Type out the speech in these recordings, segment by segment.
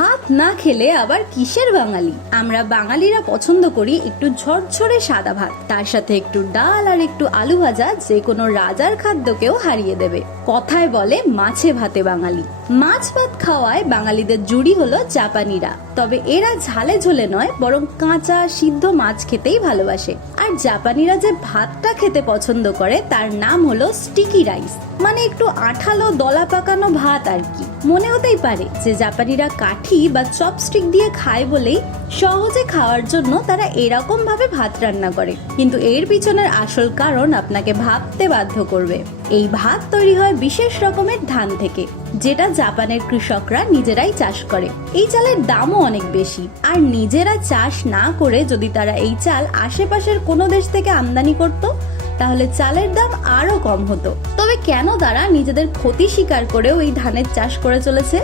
ভাত না খেলে আবার কিসের বাঙালি? আমরা বাঙালিরা পছন্দ করি একটু ঝরঝরে সাদা ভাত। তার সাথে একটু ডাল আর একটু আলু ভাজা যে কোনো রাজার খাদ্যকেও হারিয়ে দেবে। কথায় বলে মাছে ভাতে বাঙালি। মাছ ভাত খাওয়ায় বাঙালিদের জুড়ি হলো জাপানিরা। তবে এরা ঝালে ঝোলে নয়, বরং কাঁচা, সিদ্ধ মাছ খেতেই ভালোবাসে। আর জাপানিরা যে ভাতটা খেতে পছন্দ করে, তার নাম হলো স্টিকি রাইস। মানে একটু আঠালো, দলা পাকানো ভাত আর কি। মনে হতেই পারে যে জাপানিরা কাঠি বা চপস্টিক দিয়ে খায় বলেই সহজে খাওয়ার জন্য তারা এরকম ভাবে ভাত রান্না করে। কিন্তু এর পিছনের আসল কারণ আপনাকে ভাবতে বাধ্য করবে। এই ভাত তৈরি হয় বিশেষ রকমের ধান থেকে, যেটা জাপানের কৃষকরা নিজেরাই চাষ করে। এই চালের দামও অনেক বেশি। আর নিজেরা চাষ না করে যদি তারা এই চাল আশেপাশের কোনো দেশ থেকে আমদানি করত তাহলে চালের দাম আরও কম হতো। তবে কেন তারা নিজেদের ক্ষতি স্বীকার করেও এই ধানের চাষ করে চলেছে?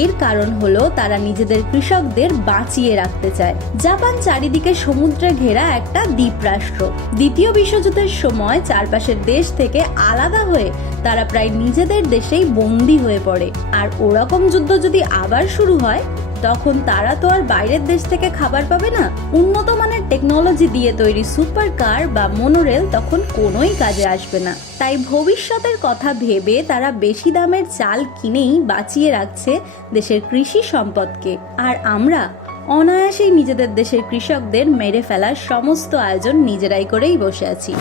এর কারণ হলো তারা নিজেদের কৃষকদের বাঁচিয়ে রাখতে চায়। জাপান চারিদিকে সমুদ্রে ঘেরা একটা দ্বীপ রাষ্ট্র দ্বিতীয় বিশ্বযুদ্ধের সময় চারপাশের দেশ থেকে আলাদা হয়ে তারা প্রায় নিজেদের দেশেই বন্দী হয়ে পড়ে। আর ওরকম যুদ্ধ যদি আবার শুরু হয় তখন তারা তো আর বাইরের দেশ থেকে খাবার পাবে না। উন্নত মানের টেকনোলজি দিয়ে তৈরি সুপার কার বা মনোরেল তখন কোনোই কাজে আসবে না। তাই ভবিষ্যতের কথা ভেবে তারা বেশি দামের চাল কিনেই বাঁচিয়ে রাখছে দেশের কৃষি সম্পদকে। আর আমরা অনায়াসেই নিজেদের দেশের কৃষকদের মেরে ফেলার সমস্ত আয়োজন নিজেরাই করেই বসে আছি।